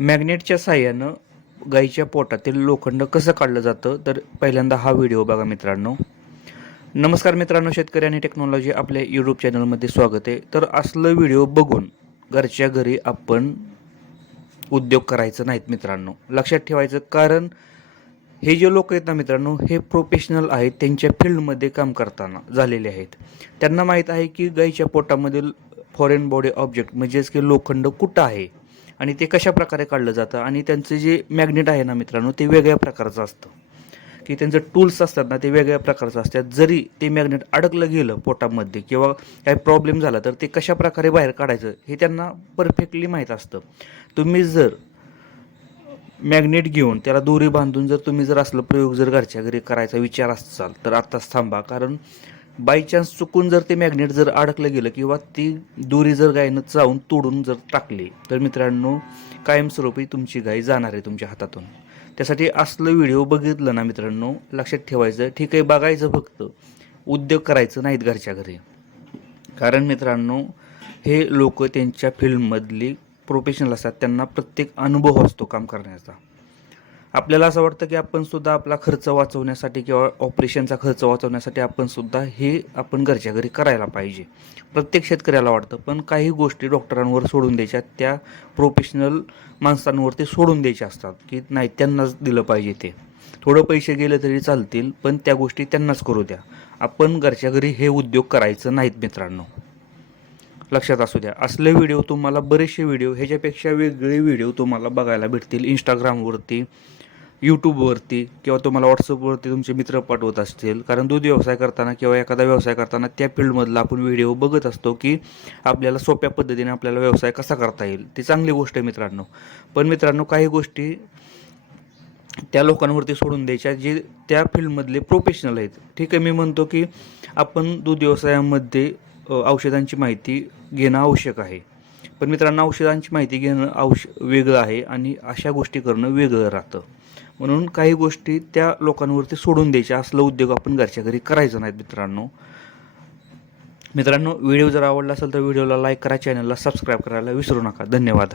मॅग्नेटच्या साह्यानं गाईच्या पोटातील लोखंड कसं काढलं जातं तर पहिल्यांदा हा व्हिडिओ बघा मित्रांनो. नमस्कार मित्रांनो शेतकरी आणि टेक्नॉलॉजी आपल्या यूट्यूब चॅनलमध्ये स्वागत आहे. तर असलं व्हिडिओ बघून घरच्या घरी आपण उद्योग करायचं नाहीत मित्रांनो. लक्षात ठेवायचं कारण हे जे लोक आहेत ना मित्रांनो हे प्रोफेशनल आहेत त्यांच्या फील्डमध्ये काम करताना झालेले आहेत. त्यांना माहीत आहे की गाईच्या पोटामधील फॉरेन बॉडी ऑब्जेक्ट म्हणजेच की लोखंड कुठं आहे? आणि ते कशा प्रकारे काढलं जातं आणि त्यांचं जे मॅग्नेट आहे ना मित्रांनो ते वेगळ्या प्रकारचं असतं. की त्यांचं टूल्स असतात ना ते वेगळ्या प्रकारचं असतात. जरी ते मॅग्नेट अडकलं गेलं पोटामध्ये किंवा काही प्रॉब्लेम झाला तर ते कशा प्रकारे बाहेर काढायचं हे त्यांना परफेक्टली माहीत असतं. तुम्ही जर मॅग्नेट घेऊन त्याला दोरी बांधून जर तुम्ही जर असलं प्रयोग जर घरच्या घरी करायचा विचार असाल तर आत्ताच थांबा. कारण बाय चान्स चुकून जर ते मॅग्नेट जर अडकलं गेलं किंवा ती दोरी जर गायनं चावून तोडून जर टाकली तर मित्रांनो कायमस्वरूपी तुमची गाय जाणार आहे तुमच्या हातातून. त्यासाठी असलं व्हिडिओ बघितलं ना मित्रांनो लक्षात ठेवायचं ठीक आहे बघायचं फक्त. उद्योग करायचं नाहीत घरच्या घरी. कारण मित्रांनो हे लोक त्यांच्या फील्डमधली प्रोफेशनल असतात त्यांना प्रत्येक अनुभव असतो काम करण्याचा. आपल्याला असं वाटतं की आपण सुद्धा आपला खर्च वाचवण्यासाठी किंवा ऑपरेशनचा खर्च वाचवण्यासाठी आपण सुद्धा हे आपण घरच्या घरी करायला पाहिजे. प्रत्येक शेतकऱ्याला वाटतं पण काही गोष्टी डॉक्टरांवर सोडून द्यायच्या त्या प्रोफेशनल माणसांवरती सोडून द्यायच्या असतात की नाही त्यांनाच दिलं पाहिजे ते. थोडं पैसे गेले तरी चालतील पण त्या गोष्टी त्यांनाच करू द्या. आपण घरच्या घरी हे उद्योग करायचं नाहीत मित्रांनो. लक्षात असू द्या असले व्हिडिओ तुम्हाला बरेचसे व्हिडिओ ह्याच्यापेक्षा वेगळे व्हिडिओ तुम्हाला बघायला भेटतील इंस्टाग्रामवरती यूट्यूबवरती किंवा तुम्हाला व्हॉट्सअपवरती तुमचे मित्र पाठवत असतील. कारण दूध व्यवसाय करताना किंवा एखादा व्यवसाय करताना त्या फील्डमधला आपण व्हिडिओ बघत असतो की आपल्याला सोप्या पद्धतीने आपल्याला व्यवसाय कसा करता येईल. ती चांगली गोष्ट आहे मित्रांनो. पण मित्रांनो काही गोष्टी त्या लोकांवरती सोडून द्यायच्या जे त्या फील्डमधले प्रोफेशनल आहेत. ठीक आहे मी म्हणतो की आपण दूध व्यवसायामध्ये औषधांची माहिती घेणं आवश्यक आहे. पण मित्रांनो औषधांची माहिती घेणं औष वेगळं आहे आणि अशा गोष्टी करणं वेगळं राहतं. म्हणून काही गोष्टी त्या लोकांवरती सोडून द्यायच्या. असलं उद्योग आपण घरच्या घरी करायचं नाहीत मित्रांनो. मित्रांनो व्हिडिओ जर आवडला असेल तर व्हिडिओला लाईक करा चॅनलला सबस्क्राईब करायला विसरू नका. धन्यवाद.